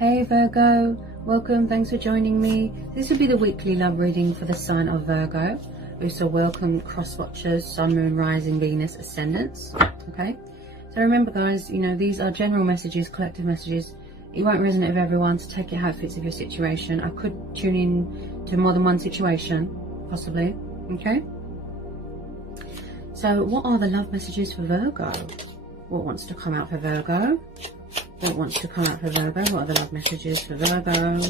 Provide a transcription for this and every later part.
Hey Virgo, welcome, thanks for joining me. This will be the weekly love reading for the sign of Virgo. Also welcome cross watchers, sun, moon, rising, Venus, ascendants. Okay, so remember guys, you know, these are general messages, collective messages. It won't resonate with everyone, so take it how it fits with your situation. I could tune in to more than one situation, possibly. Okay, so what are the love messages for Virgo? What wants to come out for Virgo? What wants to come out for Virgo? What are the love messages for Virgo?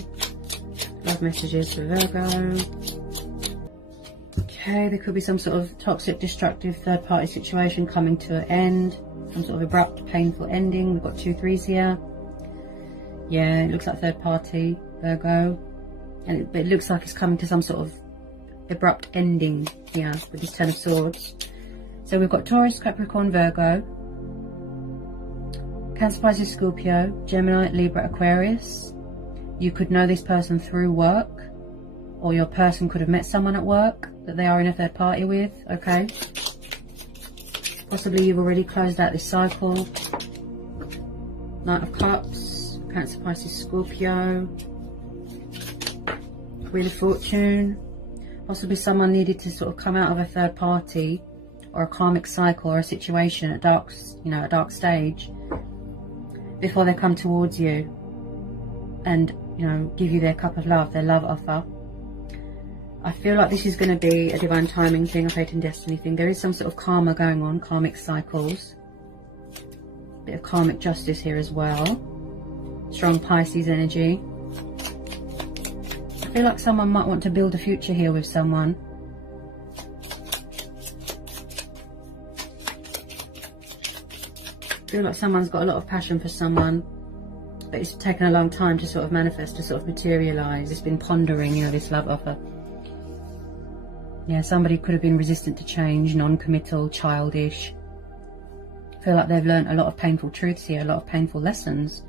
Love messages for Virgo. Okay, there could be some sort of toxic, destructive, third-party situation coming to an end. Some sort of abrupt, painful ending. We've got 2 3s here. Yeah, it looks like third party, Virgo. And it looks like it's coming to some sort of abrupt ending here with this 10 of Swords. So we've got Taurus, Capricorn, Virgo. Cancer, Pisces, Scorpio, Gemini, Libra, Aquarius. You could know this person through work, or your person could have met someone at work that they are in a third party with, okay? Possibly you've already closed out this cycle. Knight of Cups, Cancer, Pisces, Scorpio. Wheel of Fortune. Possibly someone needed to sort of come out of a third party or a karmic cycle or a situation at a dark stage before they come towards you and, you know, give you their cup of love, their love offer. I feel like this is going to be a divine timing thing, a fate and destiny thing. There is some sort of karma going on, karmic cycles. Bit of karmic justice here as well. Strong Pisces energy. I feel like someone might want to build a future here with someone. I feel like someone's got a lot of passion for someone, but it's taken a long time to sort of manifest, to sort of materialize. It's been pondering, you know, this love offer. Yeah, somebody could have been resistant to change, non-committal, childish. I feel like they've learned a lot of painful truths here, a lot of painful lessons.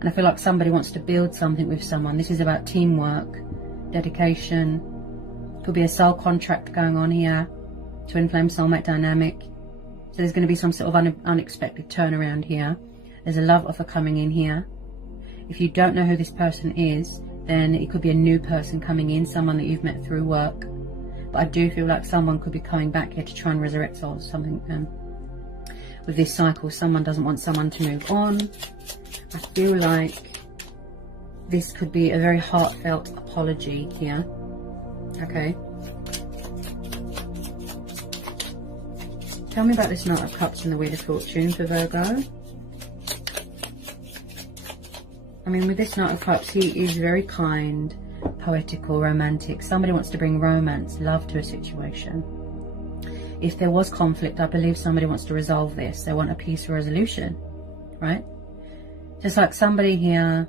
And I feel like somebody wants to build something with someone. This is about teamwork, dedication. Could be a soul contract going on here, twin flame soulmate dynamic. So there's going to be some sort of unexpected turnaround here. There's a love offer coming in here. If you don't know who this person is, then it could be a new person coming in, someone that you've met through work. But I do feel like someone could be coming back here to try and resurrect souls, something with this cycle. Someone doesn't want someone to move on. I feel like this could be a very heartfelt apology here. Okay. Tell me about this Knight of Cups and the Wheel of Fortune for Virgo. I mean, with this Knight of Cups, he is very kind, poetical, romantic. Somebody wants to bring romance, love to a situation. If there was conflict, I believe somebody wants to resolve this. They want a peaceful resolution, right? Just like somebody here,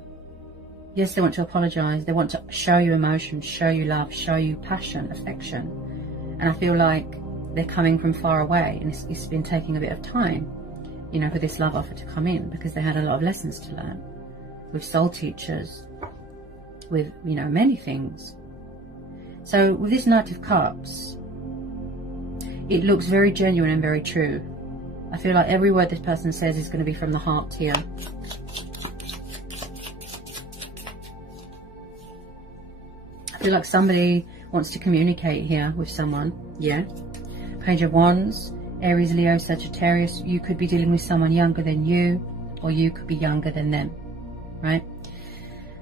yes, they want to apologize. They want to show you emotion, show you love, show you passion, affection. And I feel like they're coming from far away, and it's been taking a bit of time, you know, for this love offer to come in, because they had a lot of lessons to learn with soul teachers, with, you know, many things. So with this Knight of Cups, it looks very genuine and very true. I feel like every word this person says is going to be from the heart here. I feel like somebody wants to communicate here with someone, yeah. Page of Wands, Aries, Leo, Sagittarius. You could be dealing with someone younger than you, or you could be younger than them, right?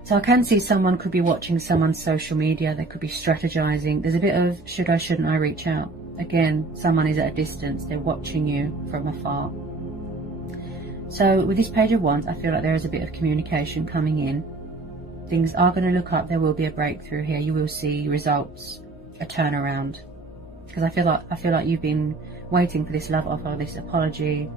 So I can see someone could be watching someone's social media. They could be strategizing. There's a bit of should I, shouldn't I reach out? Again, someone is at a distance. They're watching you from afar. So with this Page of Wands, I feel like there is a bit of communication coming in. Things are going to look up. There will be a breakthrough here. You will see results, a turnaround. Because I feel like you've been waiting for this love offer, this apology,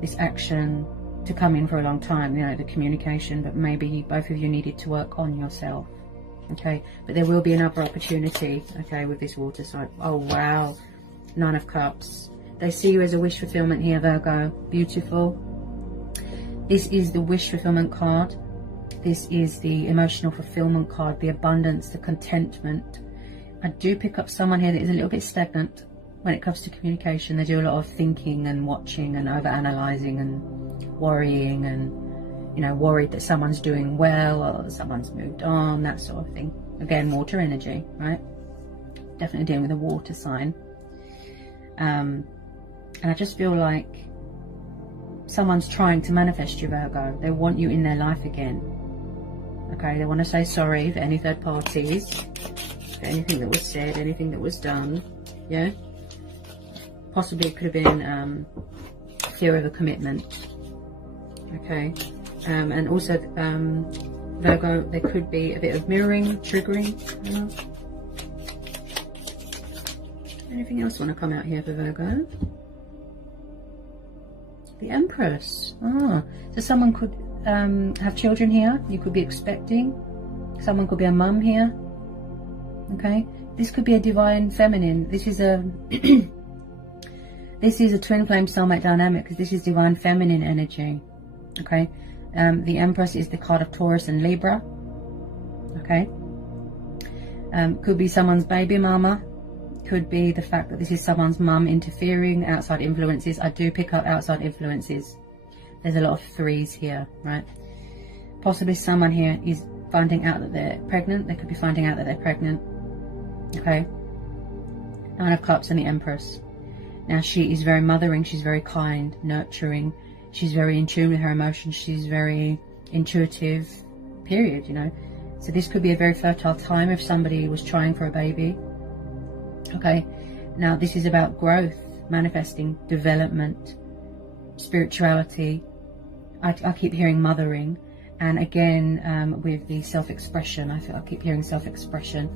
this action to come in for a long time, you know, the communication, but maybe both of you needed to work on yourself. Okay, but there will be another opportunity, okay, with this water sign. Oh wow, Nine of Cups. They see you as a wish fulfillment here, Virgo. Beautiful. This is the wish fulfillment card. This is the emotional fulfillment card, the abundance, the contentment. I do pick up someone here that is a little bit stagnant when it comes to communication. They do a lot of thinking and watching and over-analysing and worrying and, you know, worried that someone's doing well or someone's moved on, that sort of thing. Again, water energy, right? Definitely dealing with a water sign. And I just feel like someone's trying to manifest you, Virgo. They want you in their life again. Okay, they want to say sorry for any third parties, for anything that was said, anything that was done. Yeah? Possibly it could have been fear of a commitment. Okay? And also, Virgo, there could be a bit of mirroring, triggering. Anything else want to come out here for Virgo? The Empress. So someone could have children here. You could be expecting. Someone could be a mum here. Okay, this could be a divine feminine. This is a this is a twin flame soulmate dynamic, because this is divine feminine energy. Okay, the Empress is the card of Taurus and Libra. Okay, could be someone's baby mama. Could be the fact that this is someone's mum interfering, outside influences. I do pick up outside influences. There's a lot of threes here, right? Possibly someone here is finding out that they're pregnant. They could be finding out that they're pregnant. Okay. Nine of Cups and the Empress. Now she is very mothering. She's very kind, nurturing. She's very in tune with her emotions. She's very intuitive, period, you know. So this could be a very fertile time if somebody was trying for a baby. Okay, now this is about growth, manifesting, development, spirituality. I keep hearing mothering, and again with the self-expression, I keep hearing self-expression.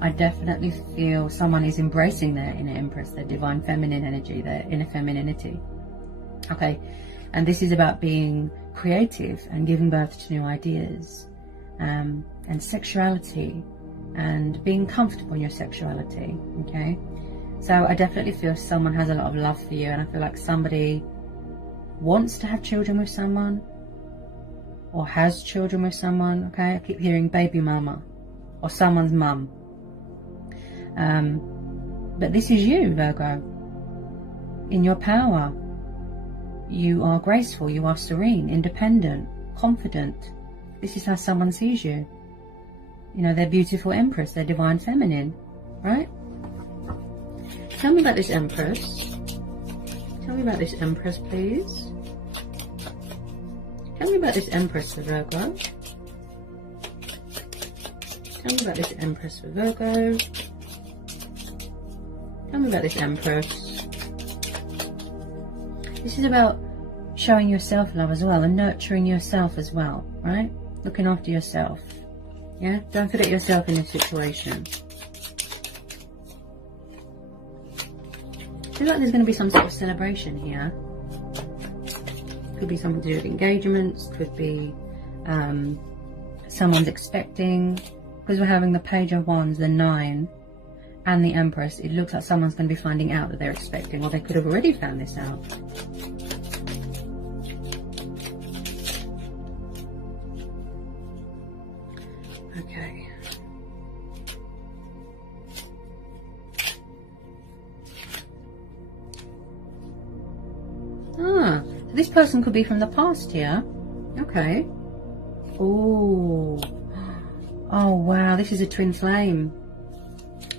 I definitely feel someone is embracing their inner Empress, their divine feminine energy, their inner femininity. Okay, and this is about being creative and giving birth to new ideas, and sexuality, and being comfortable in your sexuality. Okay, so I definitely feel someone has a lot of love for you, and I feel like somebody wants to have children with someone or has children with someone. Okay, I keep hearing baby mama or someone's mum, but this is you, Virgo, in your power. You are graceful, you are serene, independent, confident. This is how someone sees you. You know, they're beautiful Empress, they're divine feminine, right? Tell me about this Empress. Tell me about this Empress, please. Tell me about this Empress for Virgo. Tell me about this Empress for Virgo. Tell me about this Empress. This is about showing yourself love as well, and nurturing yourself as well, right? Looking after yourself. Yeah, don't forget yourself in this situation. I feel like there's going to be some sort of celebration here. Could be something to do with engagements. Could be someone's expecting. Because we're having the Page of Wands, the 9, and the Empress. It looks like someone's going to be finding out that they're expecting, or they could have already found this out. Okay. So this person could be from the past here. Okay. Oh. Oh wow, this is a twin flame.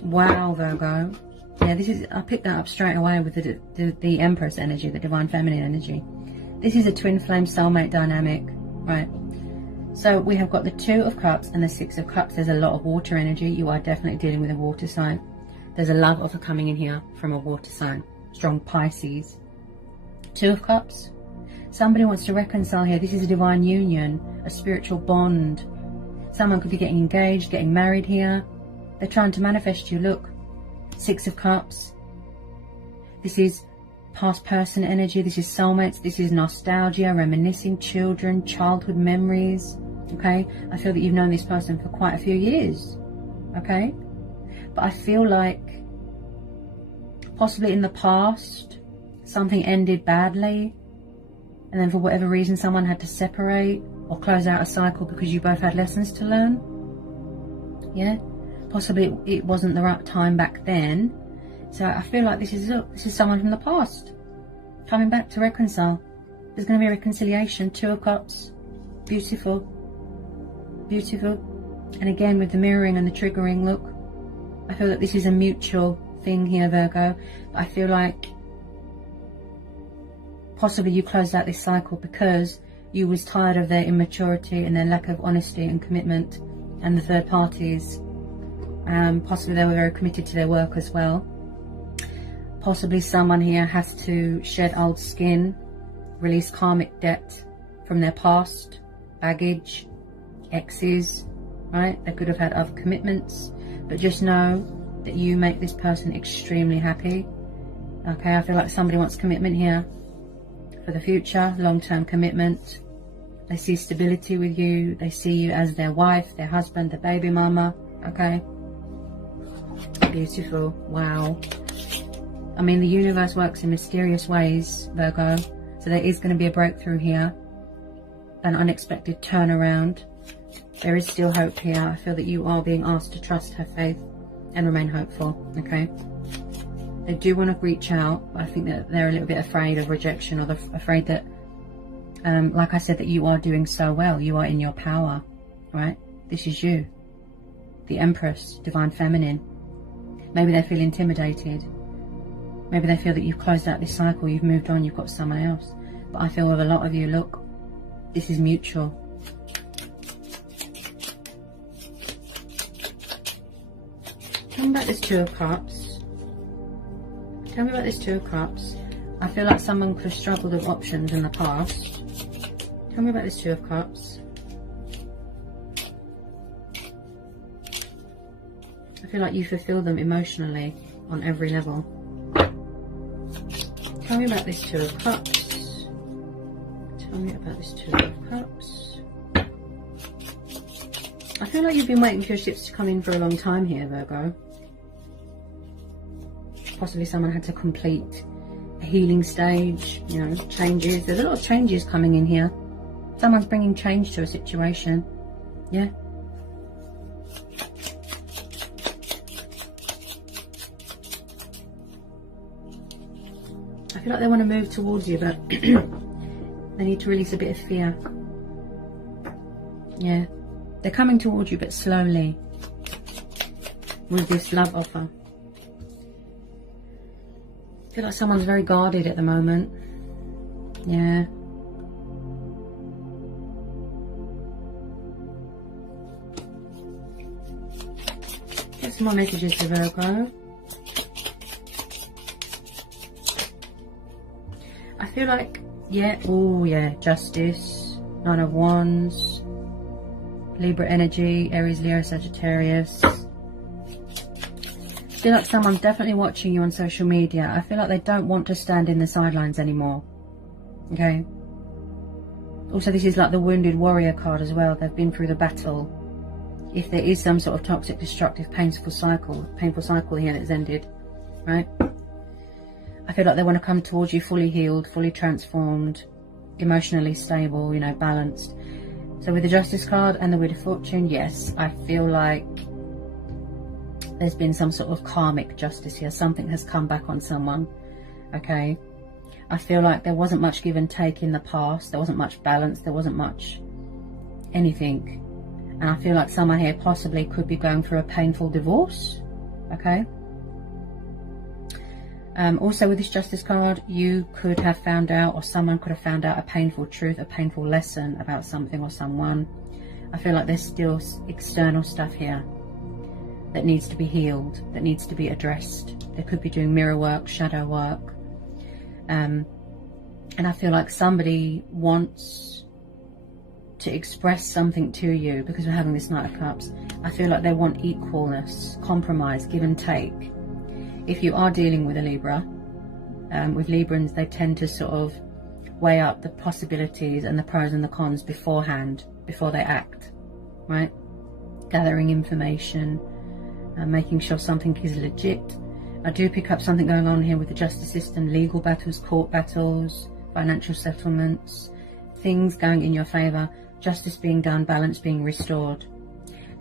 Wow, Virgo. Yeah, this is, I picked that up straight away with the Empress energy, the divine feminine energy. This is a twin flame soulmate dynamic, right? So we have got the 2 of Cups and the 6 of Cups. There's a lot of water energy. You are definitely dealing with a water sign. There's a love offer coming in here from a water sign. Strong Pisces. 2 of Cups. Somebody wants to reconcile here. This is a divine union, a spiritual bond. Someone could be getting engaged, getting married here. They're trying to manifest you. Look, 6 of Cups. This is past person energy. This is soulmates. This is nostalgia, reminiscing, children, childhood memories. Okay, I feel that you've known this person for quite a few years. Okay, but I feel like possibly in the past something ended badly, and then for whatever reason someone had to separate or close out a cycle because you both had lessons to learn. Yeah, possibly it wasn't the right time back then. So I feel like this is someone from the past coming back to reconcile. There's going to be a reconciliation. 2 of Cups. Beautiful. Beautiful. And again, with the mirroring and the triggering, look, I feel that this is a mutual thing here, Virgo. But I feel like possibly you closed out this cycle because you was tired of their immaturity and their lack of honesty and commitment, and the third parties. Possibly they were very committed to their work as well. Possibly someone here has to shed old skin, release karmic debt from their past, baggage, exes, right? They could have had other commitments, but just know that you make this person extremely happy. Okay, I feel like somebody wants commitment here for the future, long-term commitment. They see stability with you. They see you as their wife, their husband, their baby mama. Okay, beautiful. Wow. I mean, the universe works in mysterious ways, Virgo. So there is going to be a breakthrough here, an unexpected turnaround. There is still hope here. I feel that you are being asked to trust, have faith, and remain hopeful. Okay. They do want to reach out, but I think that they're a little bit afraid of rejection, or afraid that, like I said, that you are doing so well. You are in your power, right? This is you, the Empress, Divine Feminine. Maybe they feel intimidated. Maybe they feel that you've closed out this cycle, you've moved on, you've got someone else. But I feel with a lot of you, look, this is mutual. Tell me about this Two of Cups. Tell me about this Two of Cups. I feel like someone could have struggled with options in the past. Tell me about this Two of Cups. I feel like you fulfill them emotionally on every level. Tell me about this Two of Cups. Tell me about this Two of Cups. I feel like you've been waiting for your ships to come in for a long time here, Virgo. Possibly someone had to complete a healing stage, you know, changes. There's a lot of changes coming in here. Someone's bringing change to a situation. Yeah. I feel like they want to move towards you, but they need to release a bit of fear. Yeah. They're coming towards you, but slowly, with this love offer. I feel like someone's very guarded at the moment. Yeah. Get some more messages to Virgo. I feel like, yeah, oh yeah, Justice, Nine of Wands, Libra energy, Aries, Leo, Sagittarius. I feel like someone's definitely watching you on social media. I feel like they don't want to stand in the sidelines anymore. Okay. Also, this is like the wounded warrior card as well. They've been through the battle. If there is some sort of toxic, destructive, painful cycle here that's ended, right? I feel like they want to come towards you fully healed, fully transformed, emotionally stable, you know, balanced. So with the Justice card and the Wheel of Fortune, yes, I feel like there's been some sort of karmic justice here. Something has come back on someone, okay? I feel like there wasn't much give and take in the past. There wasn't much balance. There wasn't much anything. And I feel like someone here possibly could be going through a painful divorce, okay? Also with this Justice card, you could have found out, or someone could have found out, a painful truth, a painful lesson about something or someone. I feel like there's still external stuff here that needs to be healed, that needs to be addressed. They could be doing mirror work, shadow work. And I feel like somebody wants to express something to you, because we're having this Knight of Cups. I feel like they want equalness, compromise, give and take. If you are dealing with a Libra, with Librans, they tend to sort of weigh up the possibilities and the pros and the cons beforehand, before they act, right? Gathering information, making sure something is legit. I do pick up something going on here with the justice system, legal battles, court battles, financial settlements, things going in your favour, justice being done, balance being restored.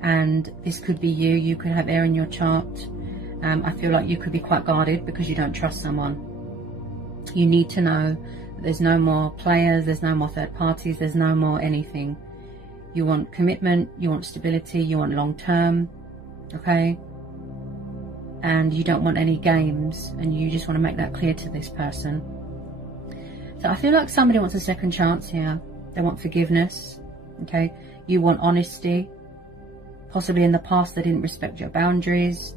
And this could be you. You could have air in your chart. I feel like you could be quite guarded because you don't trust someone. You need to know that there's no more players, there's no more third parties, there's no more anything. You want commitment, you want stability, you want long term, okay? And you don't want any games, and you just want to make that clear to this person. So I feel like somebody wants a second chance here. They want forgiveness, okay? You want honesty. Possibly in the past they didn't respect your boundaries,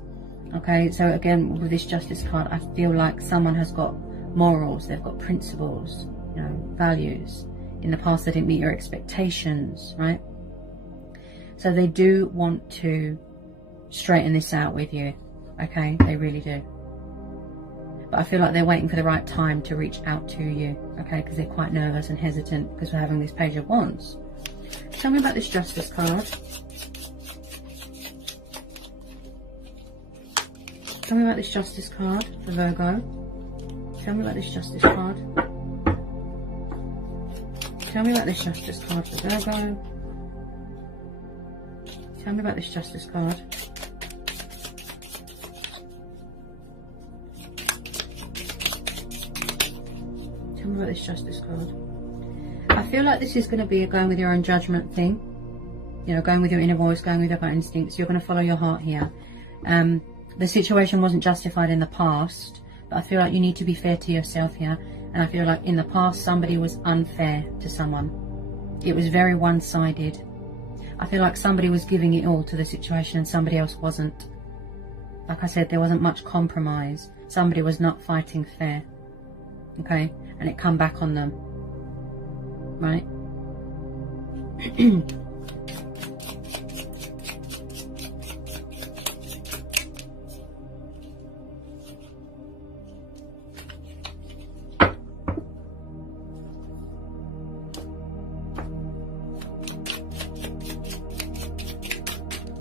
okay? So again, with this Justice card, I feel like someone has got morals, they've got principles, you know, values. In the past they didn't meet your expectations, right? So they do want to straighten this out with you, okay? They really do. But I feel like they're waiting for the right time to reach out to you, okay? Because they're quite nervous and hesitant because we're having this Page of Wands. Tell me about this Justice card. Tell me about this Justice card for Virgo. Tell me about this Justice card. Tell me about this Justice card for Virgo. Tell me about this Justice card. Tell me about this Justice card. I feel like this is going to be a going with your own judgment thing. You know, going with your inner voice, going with your gut instincts. You're going to follow your heart here. The situation wasn't justified in the past, but I feel like you need to be fair to yourself here. And I feel like in the past somebody was unfair to someone. It was very one-sided. I feel like somebody was giving it all to the situation and somebody else wasn't. Like I said, there wasn't much compromise. Somebody was not fighting fair, okay? And it come back on them, right?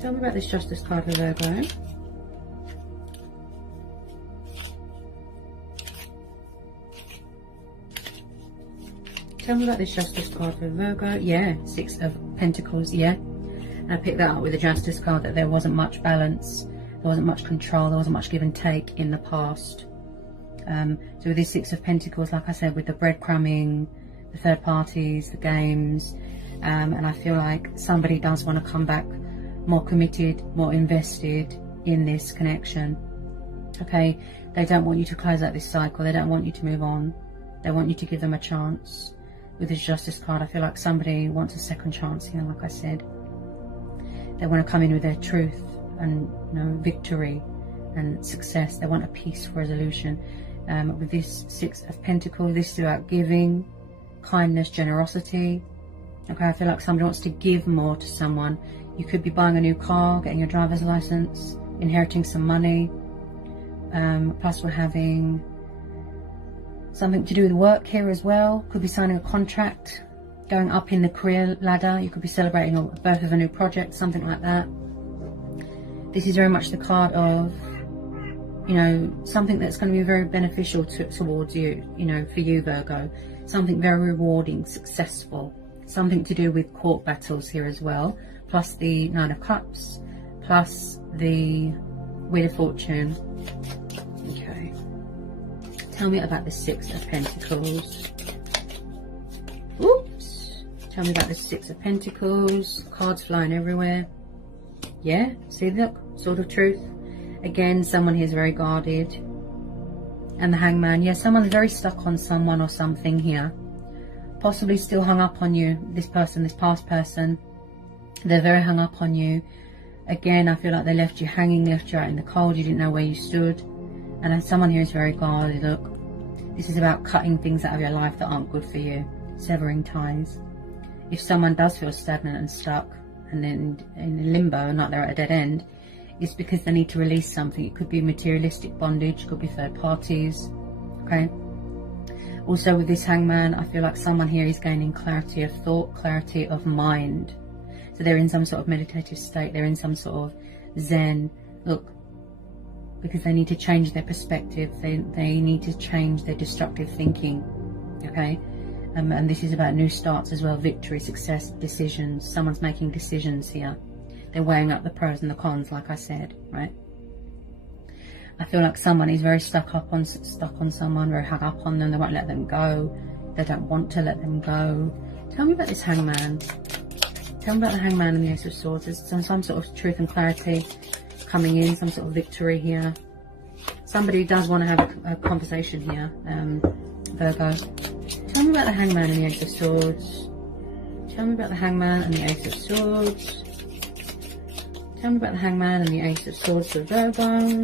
Tell me about this Justice card for Virgo. Tell me about this Justice card for Virgo. Yeah, Six of Pentacles, yeah. And I picked that up with the Justice card, that there wasn't much balance, there wasn't much control, there wasn't much give and take in the past. So with this Six of Pentacles, like I said, with the breadcrumbing, the third parties, the games, and I feel like somebody does want to come back more committed, more invested in this connection, okay? They don't want you to close out this cycle, they don't want you to move on, they want you to give them a chance. With this Justice card, I feel like somebody wants a second chance here, like I said. They want to come in with their truth and, you know, victory and success. They want a peaceful resolution. With this Six of Pentacles, this is about giving, kindness, generosity. Okay, I feel like somebody wants to give more to someone. You could be buying a new car, getting your driver's license, inheriting some money. Plus we're having something to do with work here as well. Could be signing a contract, going up in the career ladder. You could be celebrating a birth of a new project, something like that. This is very much the card of, you know, something that's going to be very beneficial towards you, you know, for you, Virgo. Something very rewarding, successful. Something to do with court battles here as well. Plus the Nine of Cups, plus the Wheel of Fortune. Okay. Tell me about the Six of Pentacles. Oops. Tell me about the Six of Pentacles. Cards flying everywhere. Yeah, see, look, Sword of Truth. Again, someone here is very guarded. And the Hangman. Yeah, someone's very stuck on someone or something here. Possibly still hung up on you. This person, this past person. They're very hung up on you. Again, I feel like they left you hanging, left you out in the cold. You didn't know where you stood. And someone here is very guarded. Look, this is about cutting things out of your life that aren't good for you. Severing ties. If someone does feel stagnant and stuck and then in limbo, not they're at a dead end, it's because they need to release something. It could be materialistic bondage, it could be third parties. Okay. Also with this Hangman, I feel like someone here is gaining clarity of thought, clarity of mind. So they're in some sort of meditative state, they're in some sort of Zen. Look, because they need to change their perspective, they need to change their destructive thinking, okay? And this is about new starts as well, victory, success, decisions. Someone's making decisions here. They're weighing up the pros and the cons, like I said, right? I feel like someone is very stuck on someone, very hung up on them. They won't let them go. They don't want to let them go. Tell me about this Hangman. Tell me about the Hangman and the Ace of Swords. There's some sort of truth and clarity coming in, some sort of victory here. Somebody does want to have a conversation here, Virgo. Tell me about the Hangman and the Ace of Swords. Tell me about the Hangman and the Ace of Swords. Tell me about the Hangman and the Ace of Swords for Virgo.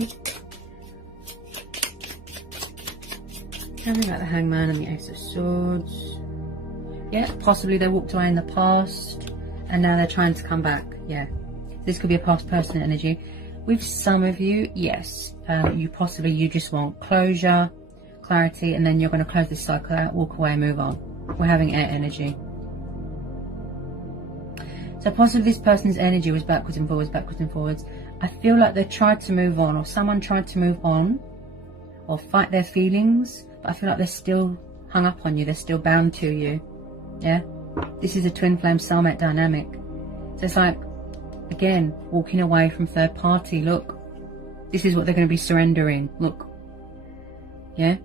Tell me about the Hangman and the Ace of Swords. Yeah, possibly they walked away in the past and now they're trying to come back. Yeah, this could be a past person energy. With some of you, yes, you just want closure, clarity, and then you're going to close this cycle out, walk away, move on. We're having air energy. So possibly this person's energy was backwards and forwards, backwards and forwards. I feel like they tried to move on, or someone tried to move on, or fight their feelings, but I feel like they're still hung up on you, they're still bound to you. Yeah, this is a twin flame soulmate dynamic. So it's like, again, walking away from third party. Look, this is what they're going to be surrendering. Look, yeah,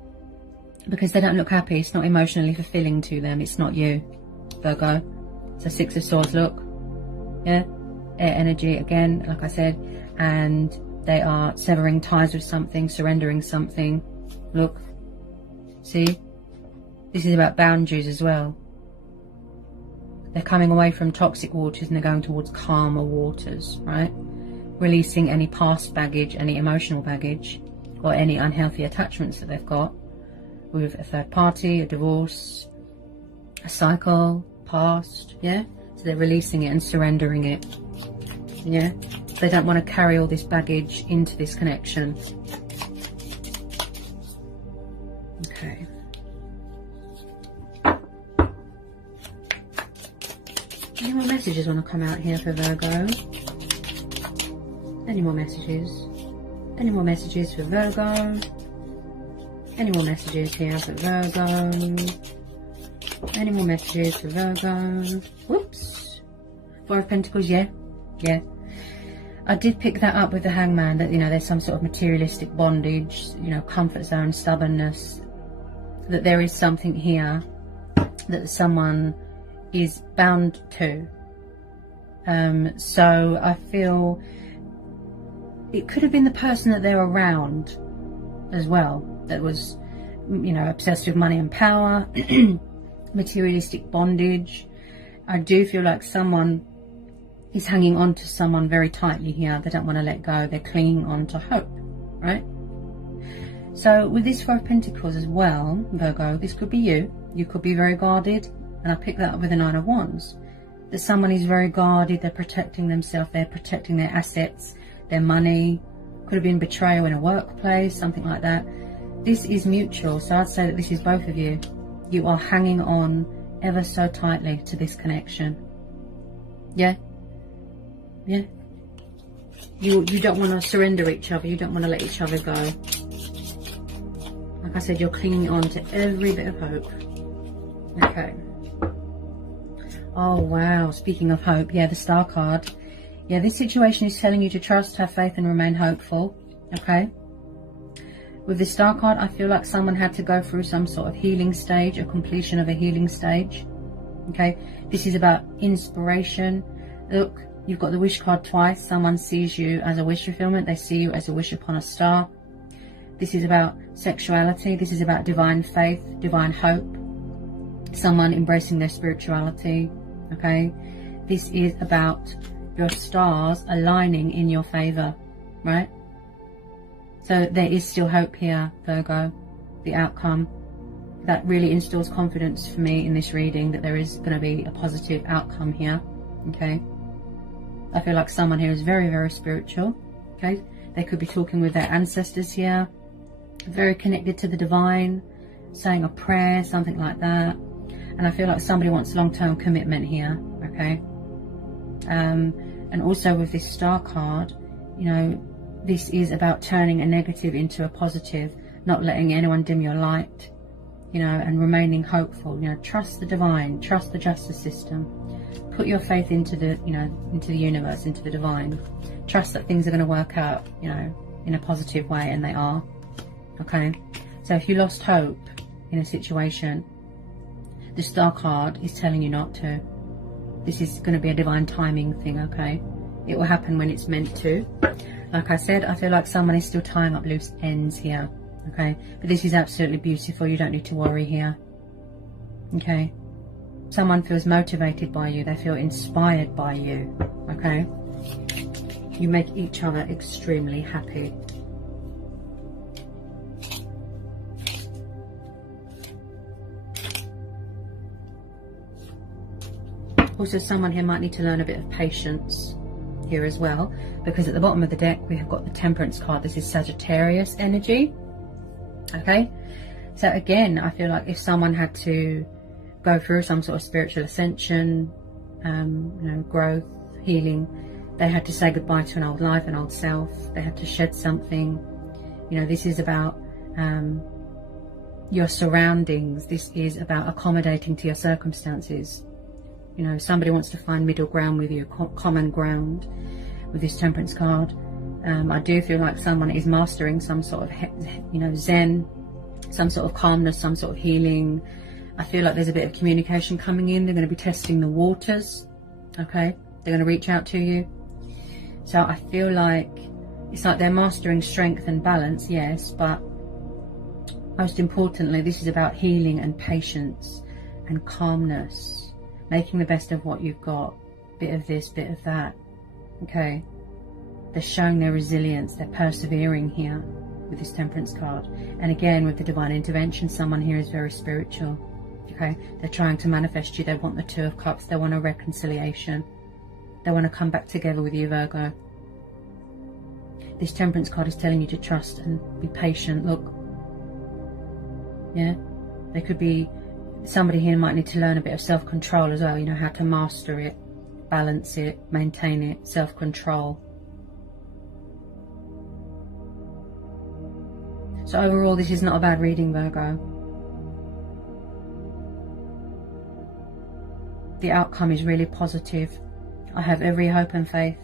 because they don't look happy. It's not emotionally fulfilling to them. It's not you, Virgo. So Six of Swords, look, yeah, air energy again, like I said, and they are severing ties with something, surrendering something. Look, see, this is about boundaries as well. They're coming away from toxic waters and they're going towards calmer waters, right? Releasing any past baggage, any emotional baggage, or any unhealthy attachments that they've got with a third party, a divorce, a cycle, past, yeah? So they're releasing it and surrendering it, yeah? They don't want to carry all this baggage into this connection. Okay. Any more messages want to come out here for Virgo? Any more messages? Any more messages for Virgo? Any more messages here for Virgo? Any more messages for Virgo? Whoops. Four of Pentacles, yeah. Yeah. I did pick that up with the Hangman, that, you know, there's some sort of materialistic bondage, you know, comfort zone, stubbornness, that there is something here that someone is bound to. So I feel it could have been the person that they're around as well, that was, you know, obsessed with money and power, materialistic bondage. I do feel like someone is hanging on to someone very tightly here. They don't want to let go. They're clinging on to hope, right? So with this Four of Pentacles as well, Virgo, this could be you. You could be very guarded. And I picked that up with the Nine of Wands. That someone is very guarded. They're protecting themselves. They're protecting their assets, their money. Could have been betrayal in a workplace, something like that. This is mutual. So I'd say that this is both of you. You are hanging on ever so tightly to this connection. Yeah? Yeah? You don't want to surrender each other. You don't want to let each other go. Like I said, you're clinging on to every bit of hope. Okay. Oh, wow. Speaking of hope, yeah, the Star card. Yeah, this situation is telling you to trust, have faith, and remain hopeful. Okay. With the Star card, I feel like someone had to go through some sort of healing stage, a completion of a healing stage. Okay. This is about inspiration. Look, you've got the wish card twice. Someone sees you as a wish fulfillment. They see you as a wish upon a star. This is about sexuality. This is about divine faith, divine hope. Someone embracing their spirituality. Okay. This is about your stars aligning in your favor, right? So there is still hope here, Virgo. The outcome that really instills confidence for me in this reading, that there is going to be a positive outcome here. Okay. I feel like someone here is very, very spiritual. Okay. They could be talking with their ancestors here, very connected to the divine, saying a prayer, something like that. And I feel like somebody wants long-term commitment here. Okay. And also with this Star card, you know, this is about turning a negative into a positive, not letting anyone dim your light, you know, and remaining hopeful. You know, trust the divine, trust the justice system, put your faith into the, you know, into the universe, into the divine. Trust that things are going to work out, you know, in a positive way, and they are. Okay. So if you lost hope in a situation, the Star card is telling you not to. This is going to be a divine timing thing, okay? It will happen when it's meant to. Like I said, I feel like someone is still tying up loose ends here, okay? But this is absolutely beautiful. You don't need to worry here, okay? Someone feels motivated by you. They feel inspired by you, okay? You make each other extremely happy. Also, someone here might need to learn a bit of patience here as well, because at the bottom of the deck we have got the Temperance card. This is Sagittarius energy, okay? So again, I feel like if someone had to go through some sort of spiritual ascension, you know, growth, healing, they had to say goodbye to an old life, an old self. They had to shed something. You know, this is about your surroundings. This is about accommodating to your circumstances. You know, somebody wants to find middle ground with you, common ground with this Temperance card. I do feel like someone is mastering some sort of, you know, Zen, some sort of calmness, some sort of healing. I feel like there's a bit of communication coming in. They're going to be testing the waters, okay? They're going to reach out to you. So I feel like it's like they're mastering strength and balance, yes, but most importantly, this is about healing and patience and calmness. Making the best of what you've got. Bit of this, bit of that. Okay. They're showing their resilience. They're persevering here with this Temperance card. And again, with the divine intervention, someone here is very spiritual. Okay. They're trying to manifest you. They want the Two of Cups. They want a reconciliation. They want to come back together with you, Virgo. This Temperance card is telling you to trust and be patient. Look. Yeah. There could be somebody here might need to learn a bit of self-control as well, you know, how to master it, balance it, maintain it, self-control. So overall, this is not a bad reading, Virgo. The outcome is really positive. I have every hope and faith.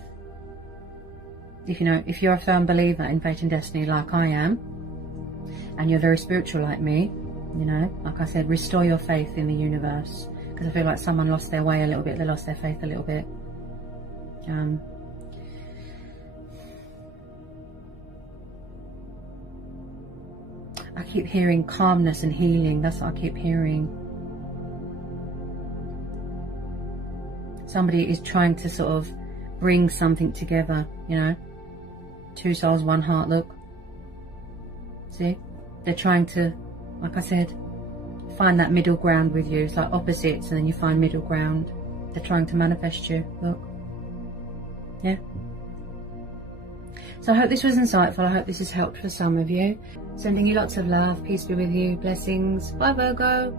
If you're a firm believer in fate and destiny like I am, and you're very spiritual like me, you know, like I said, restore your faith in the universe, because I feel like someone lost their way a little bit. They lost their faith a little bit. I keep hearing calmness and healing. That's what I keep hearing. Somebody is trying to sort of bring something together, you know. Two souls, one heart, look. See? They're trying to, like I said, find that middle ground with you. It's like opposites and then you find middle ground. They're trying to manifest you, look. Yeah. So I hope this was insightful. I hope this has helped for some of you. Sending you lots of love. Peace be with you. Blessings. Bye, Virgo.